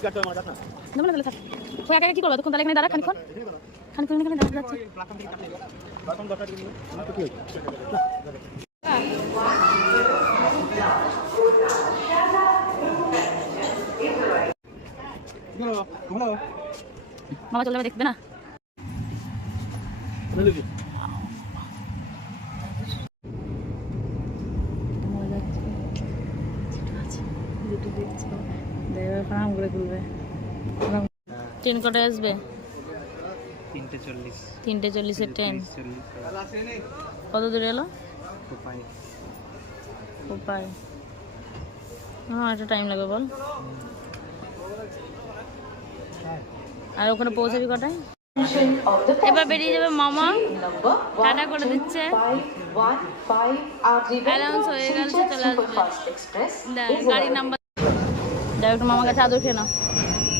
তাহলে থাক ওই একা কি করবো তখন তাহলে এখানে দাঁড়া খানিক্ষণ এখানে দাঁড়া যাচ্ছে মামা চলে যাবে দেখবে না ট্রেন কটায় আসবে 3:40 ট্রেন কত দূরে এলো কোপাই হ্যাঁ একটা টাইম লাগবে বল আর ওখানে পৌঁছাবি কটায় এবার বেরিয়ে যাবে মামা টাটা করে দিচ্ছে অ্যানাউন্স হয়ে গেছে চলে আসবে গাড়ির নাম্বার যাই একটু মামার কাছে আদর খেয়ে নাও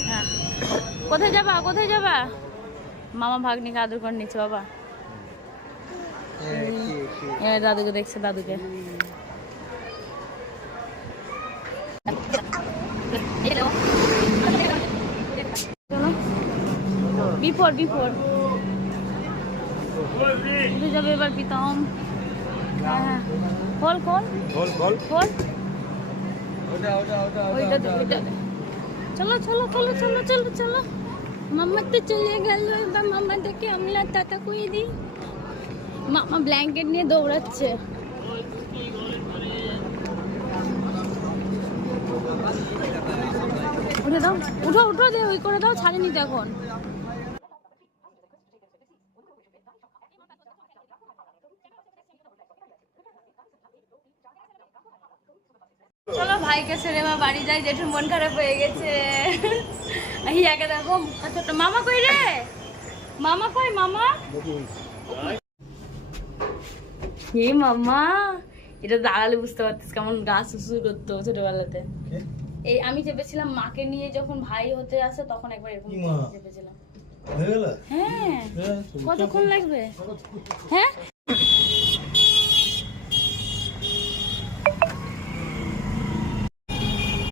হ্যাঁ কোথায় যাবা মামা ভাগ্নিকে আদর করে নিচ্ছে বাবা দাদুকে দেখছে দাদুকে বিফোর উঠে যাবে এবার প্রীতম হ্যাঁ খোল চলো মাম্মা তো চলে গেল এবার মাম্মা দেখে আমলা টাটা কই দি মামা ব্ল্যাঙ্কেট নিয়ে দৌড়াচ্ছে উঠে দাও উঠো দে ওই করে দাও ছাড়েনি তো এখন চলো ভাইকে ছেড়ে মা বাড়ি যাই জেঠুর মন খারাপ হয়ে গেছে হিয়াকে দেখো ছোট মামা কই রে মামা হে মামা এটা দাঁড়ালে বুঝতে পারতিস কেমন গা সুসু করতো ছোটবেলাতে এই আমি চেপেছিলাম মাকে নিয়ে যখন ভাই হতে আসে তখন একবার এরকম চেপেছিলাম হ্যাঁ কতক্ষণ লাগবে হ্যাঁ